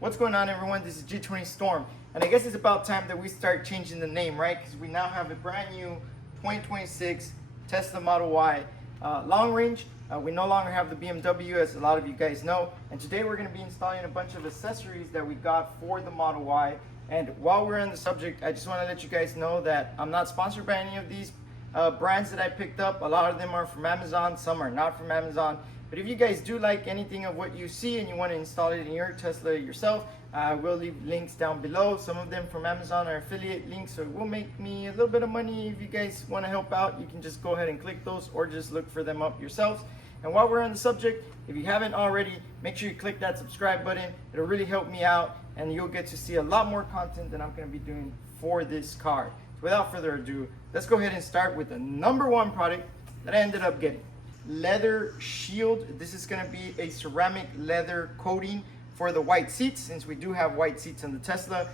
What's going on, everyone? This is G20 Storm, and I guess it's about time that we start changing the name, right? Because we now have a brand new 2026 Tesla Model Y long range. We no longer have the BMW, as a lot of you guys know, and today we're going to be installing a bunch of accessories that we got for the Model Y. And while we're on the subject, I just want to let you guys know that I'm not sponsored by any of these brands that I picked up. A lot of them are from Amazon, some are not from Amazon. But if you guys do like anything of what you see and you want to install it in your Tesla yourself, I will leave links down below. Some of them from Amazon are affiliate links, so it will make me a little bit of money. If you guys want to help out, you can just go ahead and click those or just look for them up yourselves. And while we're on the subject, if you haven't already, make sure you click that subscribe button. It'll really help me out, and you'll get to see a lot more content than I'm going to be doing for this car. So without further ado, let's go ahead and start with the number one product that I ended up getting. Leather shield. This is going to be a ceramic leather coating for the white seats. Since we do have white seats on the Tesla,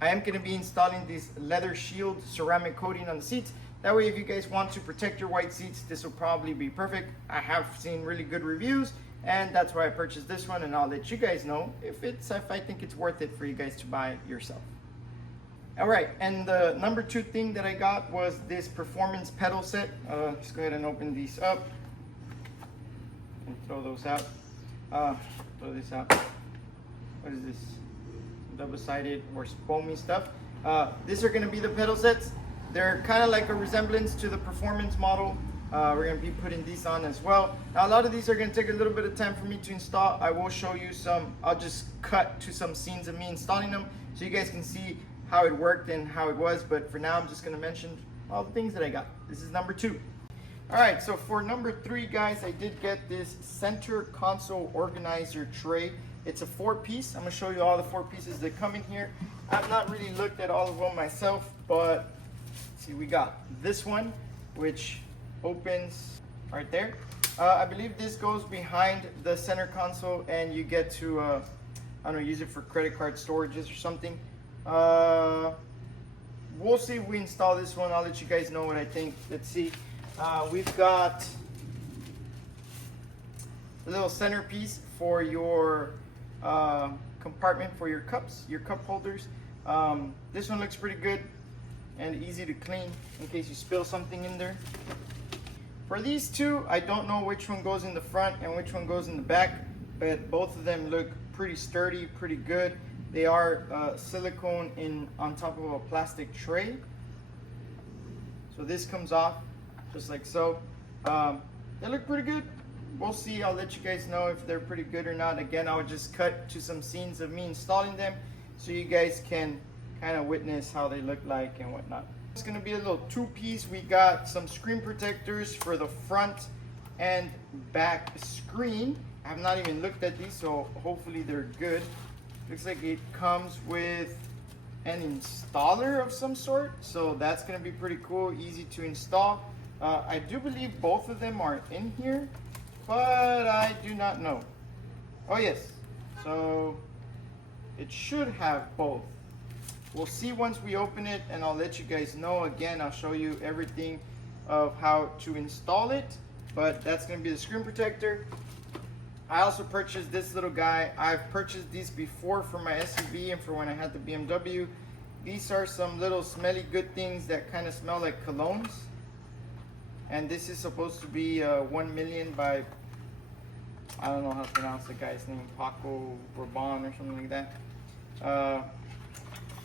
I am going to be installing this leather shield ceramic coating on the seats. That way, if you guys want to protect your white seats, this will probably be perfect. I have seen really good reviews, and that's why I purchased this one, and I'll let you guys know if I think it's worth it for you guys to buy it yourself. All right, and the number two thing that I got was this performance pedal set. Let's go ahead and open these up and throw those out. Throw this out. What is this? Double-sided or foamy stuff. These are going to be the pedal sets. They're kind of like a resemblance to the performance model. We're going to be putting these on as well. Now, a lot of these are going to take a little bit of time for me to install. I will show you some. I'll just cut to some scenes of me installing them so you guys can see how it worked and how it was. But for now, I'm just going to mention all the things that I got. This is number two. All right, so for number three, guys, I did get this center console organizer tray. It's a 4-piece. I'm going to show you all the 4 pieces that come in here. I've not really looked at all of them myself, but see, we got this one, which opens right there. I believe this goes behind the center console, and you get to, I don't know, use it for credit card storages or something. We'll see if we install this one. I'll let you guys know what I think. Let's see. We've got a little centerpiece for your compartment for your cups, your cup holders. This one looks pretty good and easy to clean in case you spill something in there. For these two, I don't know which one goes in the front and which one goes in the back, but both of them look pretty sturdy, pretty good. They are silicone on top of a plastic tray. So this comes off just like so. They look pretty good. We'll see. I'll let you guys know if they're pretty good or not. Again, I'll just cut to some scenes of me installing them so you guys can kind of witness how they look like and whatnot. It's going to be a little 2-piece. We got some screen protectors for the front and back screen. I have not even looked at these, so hopefully they're good. Looks like it comes with an installer of some sort, so that's going to be pretty cool, easy to install. I do believe both of them are in here, but I do not know. Oh yes, so it should have both. We'll see once we open it, and I'll let you guys know. Again, I'll show you everything of how to install it, but that's going to be the screen protector. I also purchased this little guy. I've purchased these before for my SUV and for when I had the BMW. These are some little smelly good things that kind of smell like colognes. And this is supposed to be 1 million by, I don't know how to pronounce the guy's name, Paco Rabanne or something like that.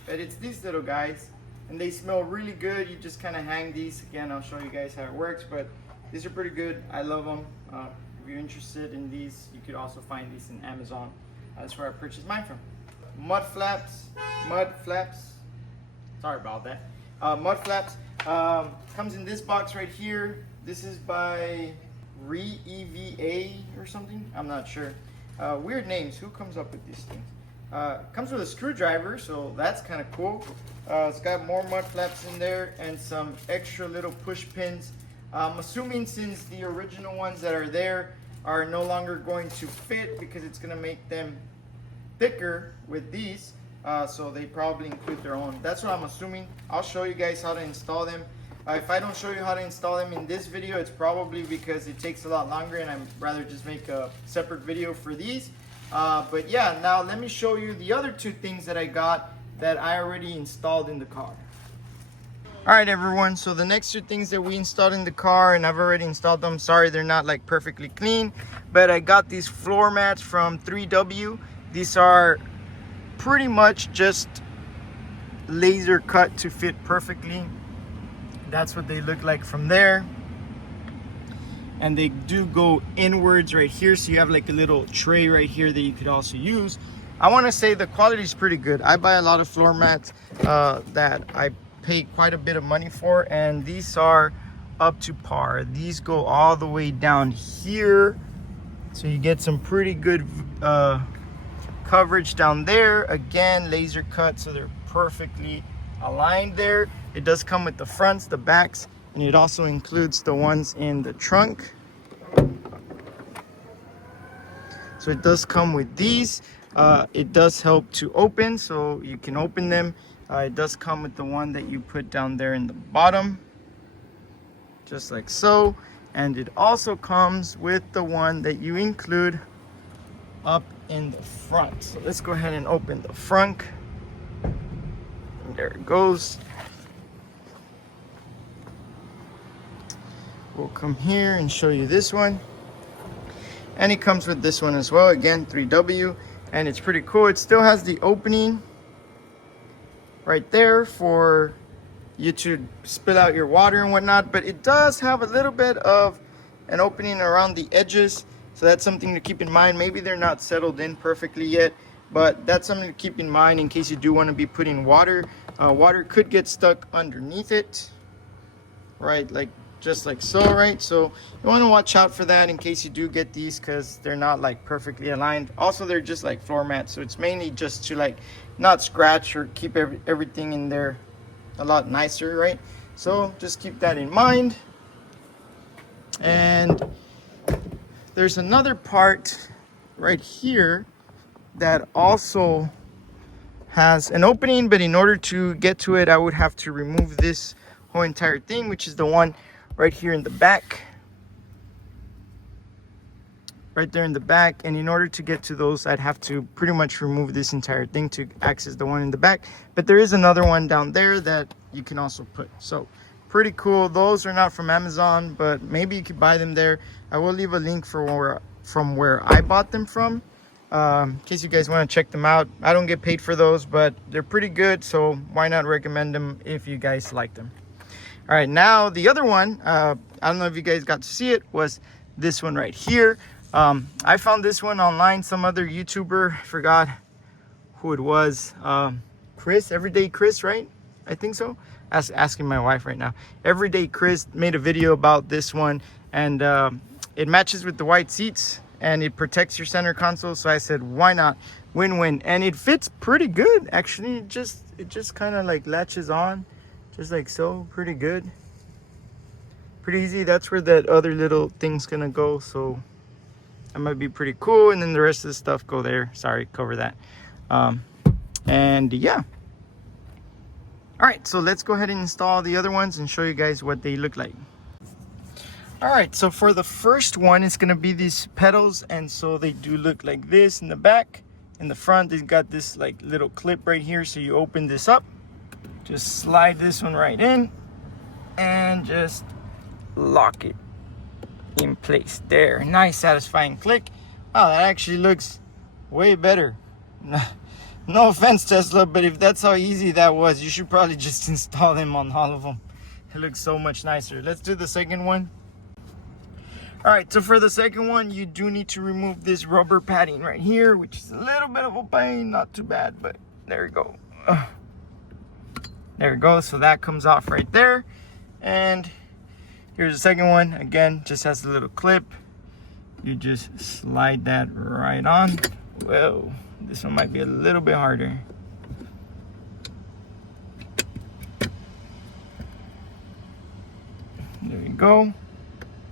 But it's these little guys, and they smell really good. You just kind of hang these. Again, I'll show you guys how it works, but these are pretty good. I love them. If you're interested in these, you could also find these in Amazon. That's where I purchased mine from. Mud flaps. Sorry about that. Mud flaps. Comes in this box right here. This is by EVA or something. I'm not sure. Weird names. Who comes up with these things? Comes with a screwdriver, so that's kind of cool. It's got more mud flaps in there and some extra little push pins. I'm assuming since the original ones that are there are no longer going to fit because it's going to make them thicker with these. So they probably include their own. That's what I'm assuming. I'll show you guys how to install them. If I don't show you how to install them in this video, it's probably because it takes a lot longer and I'd rather just make a separate video for these. But yeah, now let me show you the other two things that I got that I already installed in the car. All right, everyone, so the next two things that we installed in the car, and I've already installed them. Sorry, they're not like perfectly clean, but I got these floor mats from 3W. These are pretty much just laser cut to fit perfectly. That's what they look like from there. And they do go inwards right here, so you have like a little tray right here that you could also use. I want to say the quality is pretty good. I buy a lot of floor mats that I pay quite a bit of money for, and these are up to par. These go all the way down here, so you get some pretty good coverage down there. Again, laser cut, so they're perfectly aligned there. It does come with the fronts, the backs, and it also includes the ones in the trunk. So it does come with these. It does help to open, so you can open them. It does come with the one that you put down there in the bottom, just like so. And it also comes with the one that you include up in the front. So let's go ahead and open the front. And there it goes. We'll come here and show you this one. And it comes with this one as well. Again, 3W. And it's pretty cool. It still has the opening right there for you to spill out your water and whatnot, but it does have a little bit of an opening around the edges, so that's something to keep in mind. Maybe they're not settled in perfectly yet, but that's something to keep in mind in case you do want to be putting water. Water could get stuck underneath it, right, like just like so, right? So you want to watch out for that in case you do get these, because they're not like perfectly aligned. Also, they're just like floor mats, so it's mainly just to like not scratch or keep everything in there a lot nicer, right? So just keep that in mind. And there's another part right here that also has an opening, but in order to get to it, I would have to remove this whole entire thing, which is the one right here in the back, right there in the back. And in order to get to those, I'd have to pretty much remove this entire thing to access the one in the back. But there is another one down there that you can also put. So pretty cool. Those are not from Amazon, but maybe you could buy them there. I will leave a link for from where I bought them from, in case you guys want to check them out. I don't get paid for those, but they're pretty good, so why not recommend them if you guys like them. All right, now the other one, I don't know if you guys got to see it, was this one right here. I found this one online. Some other YouTuber, I forgot who it was. Chris, Everyday Chris, right? I think so. Asking my wife right now. Everyday Chris made a video about this one, and it matches with the white seats and it protects your center console. So I said, why not? Win-win. And it fits pretty good, actually. It just kind of like latches on, just like so. Pretty good. Pretty easy. That's where that other little thing's gonna go. So that might be pretty cool. And then the rest of the stuff go there. Sorry, cover that. And yeah. All right, so let's go ahead and install the other ones and show you guys what they look like. All right, so for the first one, it's gonna be these pedals, and so they do look like this in the back. In the front, they've got this like little clip right here, so you open this up, just slide this one right in, and just lock it in place there. Nice, satisfying click. Wow, that actually looks way better. No offense, Tesla, but if that's how easy that was, you should probably just install them on all of them. It looks so much nicer. Let's do the second one. All right, so for the second one, you do need to remove this rubber padding right here, which is a little bit of a pain, not too bad, but there we go. There we go, so that comes off right there. And here's the second one. Again, just has a little clip. You just slide that right on. Whoa, this one might be a little bit harder. There you go.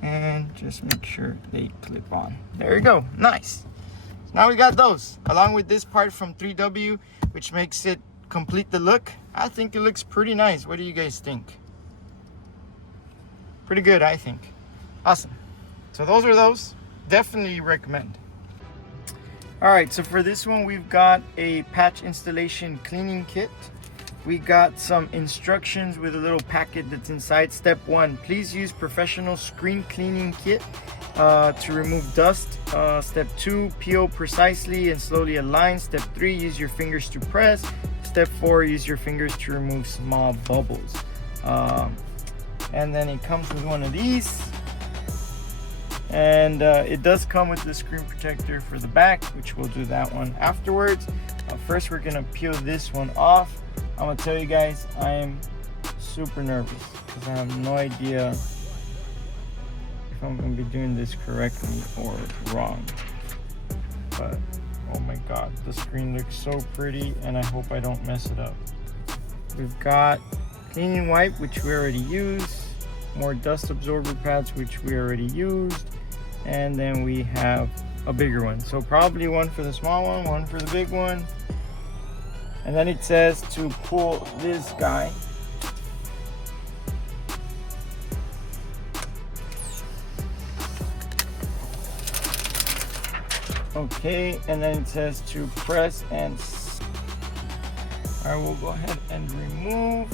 And just make sure they clip on. There you go. Nice. So now we got those, along with this part from 3W, which makes it complete the look. I think it looks pretty nice. What do you guys think? Pretty good, I think. Awesome. So those are those. Definitely recommend. Alright, so for this one we've got a patch installation cleaning kit. We got some instructions with a little packet that's inside. Step 1, please use professional screen cleaning kit to remove dust. Step 2, peel precisely and slowly align. Step 3, use your fingers to press. Step 4, use your fingers to remove small bubbles. And then it comes with one of these. And it does come with the screen protector for the back, which we'll do that one afterwards. First we're gonna peel this one off. I'm gonna tell you guys, I am super nervous because I have no idea if I'm gonna be doing this correctly or wrong. But oh my god, the screen looks so pretty and I hope I don't mess it up. We've got cleaning wipe, which we already used, more dust absorber pads, which we already used, and then we have a bigger one. So probably one for the small one for the big one. And then it says to pull this guy. Okay, and then it says to press and I will go ahead and remove.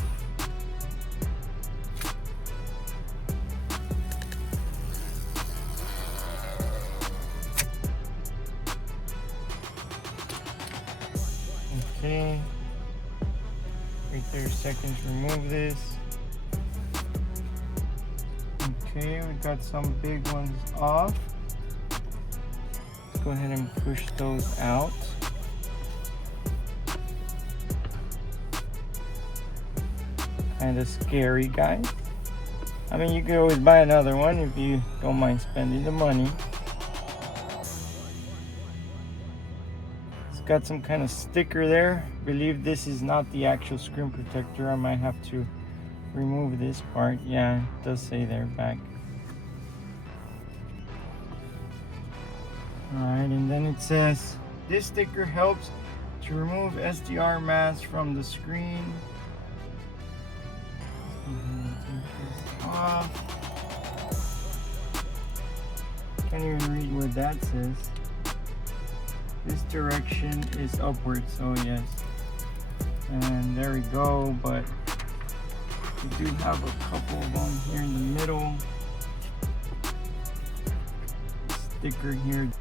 Okay, wait 30 seconds, remove this. Okay, we got some big ones off. Let's go ahead and push those out. Kind of scary, guys. I mean, you could always buy another one if you don't mind spending the money. Got some kind of sticker there. I believe this is not the actual screen protector. I might have to remove this part. Yeah, it does say there back. Alright, and then it says this sticker helps to remove SDR masks from the screen. Take this off. Can't even read what that says. This direction is upward, so yes. And there we go, but we do have a couple of them here in the middle. Sticker here.